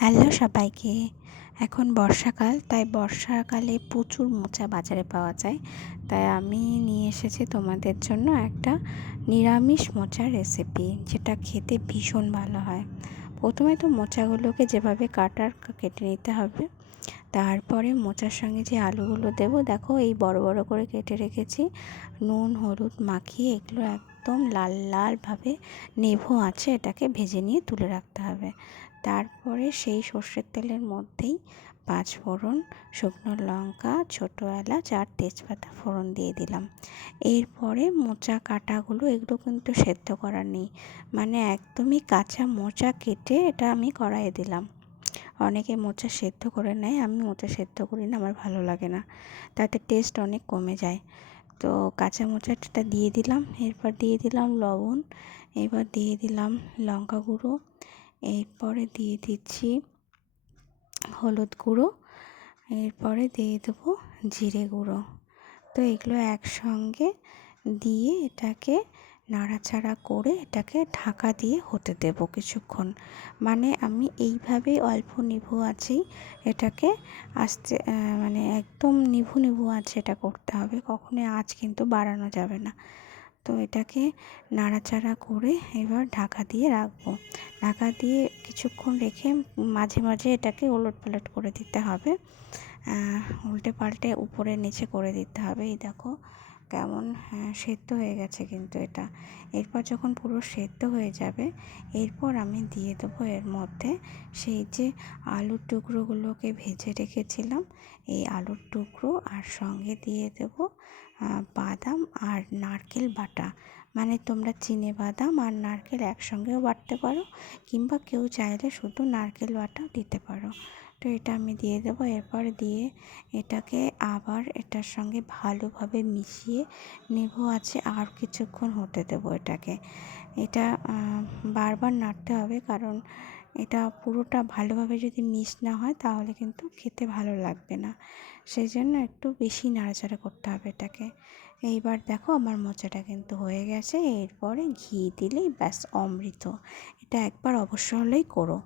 Hello সবাইকে। এখন বর্ষাকাল, তাই বর্ষাকালে প্রচুর মোচা বাজারে পাওয়া যায়। তাই আমি নিয়ে এসেছি তোমাদের জন্য একটা নিরামিষ মোচার রেসিপি, যেটা খেতে ভীষণ ভালো হয়। প্রথমে তো মোচাগুলোকে যেভাবে কাটার কেটে নিতে হবে। তারপরে মোচার সঙ্গে যে আলুগুলো দেবো, দেখো এই বড় বড় করে কেটে রেখেছি। নুন হলুদ মাখিয়ে এগুলো একদম লাল লালভাবে নেভো আছে এটাকে ভেজে নিয়ে তুলে রাখতে হবে। তারপরে সেই সর্ষের তেলের মধ্যেই 5 ফোড়ন, শুকনো লঙ্কা, ছোটো এলাচ আর তেজপাতা ফোড়ন দিয়ে দিলাম। এরপরে মোচা কাটাগুলো, এগুলো কিন্তু সেদ্ধ করার নেই, মানে একদমই কাঁচা মোচা কেটে এটা আমি কড়াইয়ে দিলাম। অনেকে মোচা সেদ্ধ করে নেয়, আমি মোচা সেদ্ধ করি না, আমার ভালো লাগে না, তাতে টেস্ট অনেক কমে যায়। তো কাঁচা মোচাটা দিয়ে দিলাম। এরপর দিয়ে দিলাম লবণ, এবার দিয়ে দিলাম লঙ্কা গুঁড়ো, এরপরে দিয়ে দিচ্ছি হলুদ গুঁড়ো, এরপরে দিয়ে দেবো জিরে গুঁড়ো। তো এগুলো একসঙ্গে দিয়ে এটাকে নাড়াচাড়া করে এটাকে ঢাকা দিয়ে হতে দেবো কিছুক্ষণ। মানে আমি এইভাবেই অল্প নিভু আঁচেই এটাকে আস্তে মানে একদম নিভু নিভু আঁচে এটা করতে হবে, কখনোই আঁচ কিন্তু বাড়ানো যাবে না। তো এটাকে নাড়াচাড়া করে এবার ঢাকা দিয়ে রাখবো। ঢাকা দিয়ে কিছুক্ষণ রেখে মাঝে মাঝে এটাকে ওলটপালট করে দিতে হবে, উল্টে পাল্টে উপরে নিচে করে দিতে হবে। এই দেখো কেমন সেদ্ধ হয়ে গেছে কিন্তু এটা। এরপর যখন পুরো সেদ্ধ হয়ে যাবে, এরপর আমি দিয়ে দেবো এর মধ্যে সেই যে আলুর টুকরোগুলোকে ভেজে রেখেছিলাম, এই আলুর টুকরো, আর সঙ্গে দিয়ে দেবো বাদাম আর নারকেল বাটা। মানে তোমরা চিনে বাদাম আর নারকেল একসঙ্গেও বাটতে পারো, কিংবা কেউ চাইলে শুধু নারকেল বাটাও দিতে পারো। তো এটা আমি দিয়ে দেবো। এরপর দিয়ে এটাকে আবার এটার সঙ্গে ভালোভাবে মিশিয়ে নেব আছে, আর কিছুক্ষণ হতে দেবো এটাকে। এটা বারবার নাড়তে হবে, কারণ এটা পুরোটা ভালোভাবে যদি মিক্স না হয় তাহলে কিন্তু খেতে ভালো লাগবে না, সেই জন্য একটু বেশি নাড়াচাড়া করতে হবে এটাকে। এইবার দেখো আমার মোচাটা কিন্তু হয়ে গেছে। এরপরে ঘি দিলেই ব্যাস অমৃত। এটা একবার অবশ্য হলেই করো।